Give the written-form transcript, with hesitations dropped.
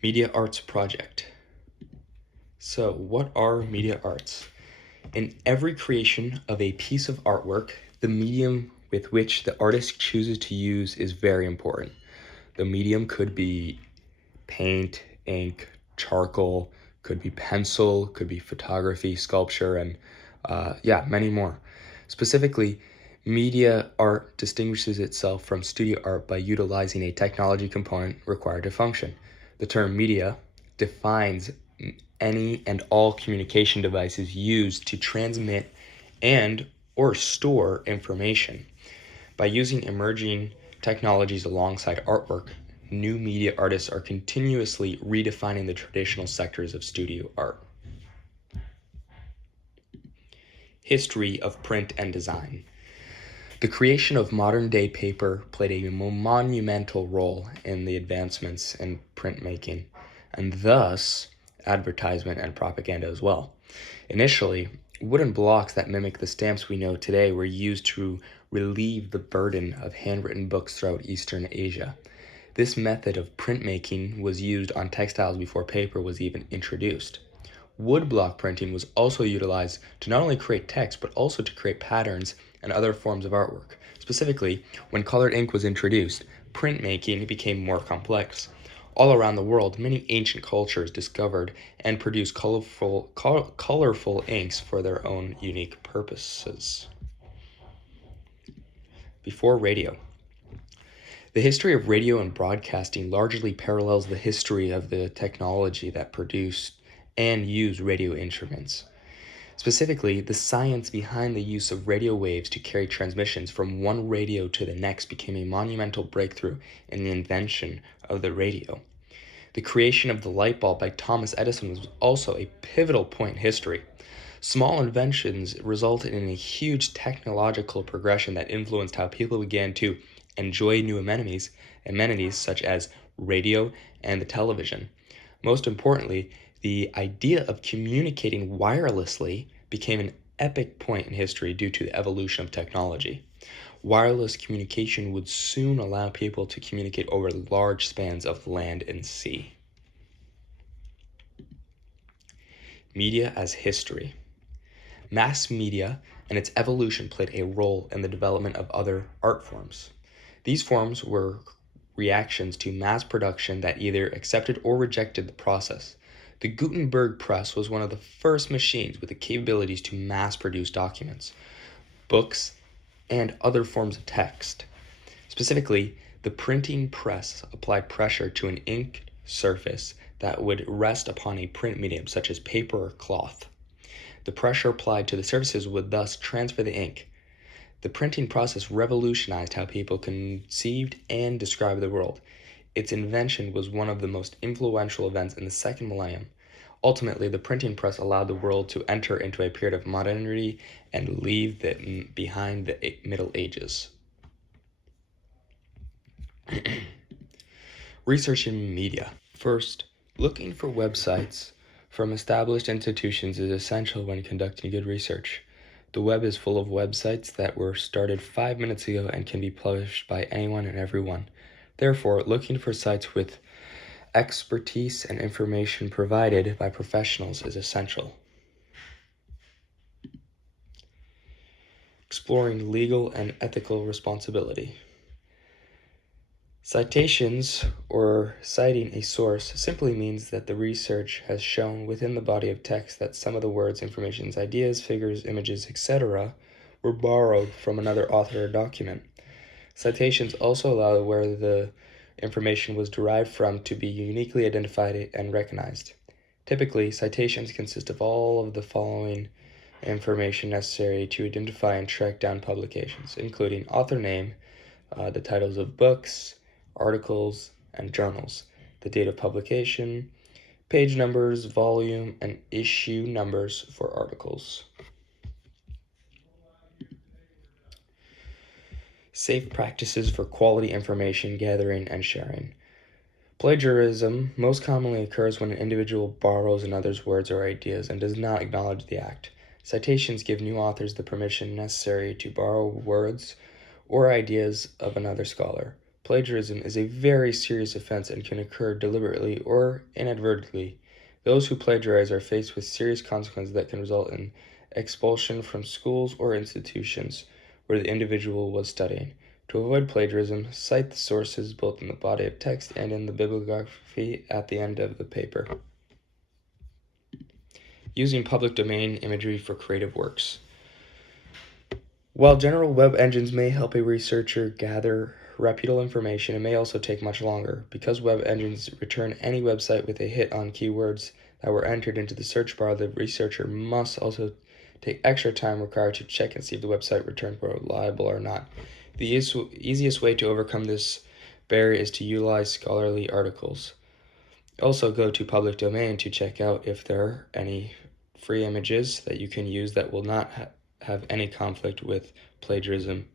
Media Arts Project. So, what are media arts? In every creation of a piece of artwork, the medium with which the artist chooses to use is very important. The medium could be paint, ink, charcoal, could be pencil, could be photography, sculpture, and many more. Specifically, media art distinguishes itself from studio art by utilizing a technology component required to function. The term media defines any and all communication devices used to transmit and or store information. By using emerging technologies alongside artwork, new media artists are continuously redefining the traditional sectors of studio art. History of print and design. The creation of modern-day paper played a monumental role in the advancements in printmaking, and thus advertisement and propaganda as well. Initially, wooden blocks that mimic the stamps we know today were used to relieve the burden of handwritten books throughout Eastern Asia. This method of printmaking was used on textiles before paper was even introduced. Woodblock printing was also utilized to not only create text but also to create patterns and other forms of artwork. Specifically, when colored ink was introduced, printmaking became more complex. All around the world, many ancient cultures discovered and produced colorful inks for their own unique purposes. Before radio. The history of radio and broadcasting largely parallels the history of the technology that produced and used radio instruments. Specifically, the science behind the use of radio waves to carry transmissions from one radio to the next became a monumental breakthrough in the invention of the radio. The creation of the light bulb by Thomas Edison was also a pivotal point in history. Small inventions resulted in a huge technological progression that influenced how people began to enjoy new amenities such as radio and the television. Most importantly, the idea of communicating wirelessly became an epic point in history due to the evolution of technology. Wireless communication would soon allow people to communicate over large spans of land and sea. Media as history. Mass media and its evolution played a role in the development of other art forms. These forms were reactions to mass production that either accepted or rejected the process. The Gutenberg press was one of the first machines with the capabilities to mass produce documents, books, and other forms of text. Specifically, the printing press applied pressure to an ink surface that would rest upon a print medium such as paper or cloth. The pressure applied to the surfaces would thus transfer the ink. The printing process revolutionized how people conceived and described the world. Its invention was one of the most influential events in the second millennium. Ultimately, the printing press allowed the world to enter into a period of modernity and leave behind the Middle Ages. Research in media. First, looking for websites from established institutions is essential when conducting good research. The web is full of websites that were started 5 minutes ago and can be published by anyone and everyone. Therefore, looking for sites with expertise and information provided by professionals is essential. Exploring legal and ethical responsibility. Citations, or citing a source, simply means that the research has shown within the body of text that some of the words, informations, ideas, figures, images, etc. were borrowed from another author or document. Citations also allow where the information was derived from to be uniquely identified and recognized. Typically, citations consist of all of the following information necessary to identify and track down publications, including author name, the titles of books, articles, and journals, the date of publication, page numbers, volume, and issue numbers for articles. Safe practices for quality information gathering and sharing. Plagiarism most commonly occurs when an individual borrows another's words or ideas and does not acknowledge the act. Citations give new authors the permission necessary to borrow words or ideas of another scholar. Plagiarism is a very serious offense and can occur deliberately or inadvertently. Those who plagiarize are faced with serious consequences that can result in expulsion from schools or institutions where the individual was studying. To avoid plagiarism, cite the sources both in the body of text and in the bibliography at the end of the paper. Using public domain imagery for creative works. While general web engines may help a researcher gather reputable information, it may also take much longer. Because web engines return any website with a hit on keywords that were entered into the search bar, the researcher must also take extra time required to check and see if the website returns were reliable or not. The easiest way to overcome this barrier is to utilize scholarly articles. Also, go to public domain to check out if there are any free images that you can use that will not have any conflict with plagiarism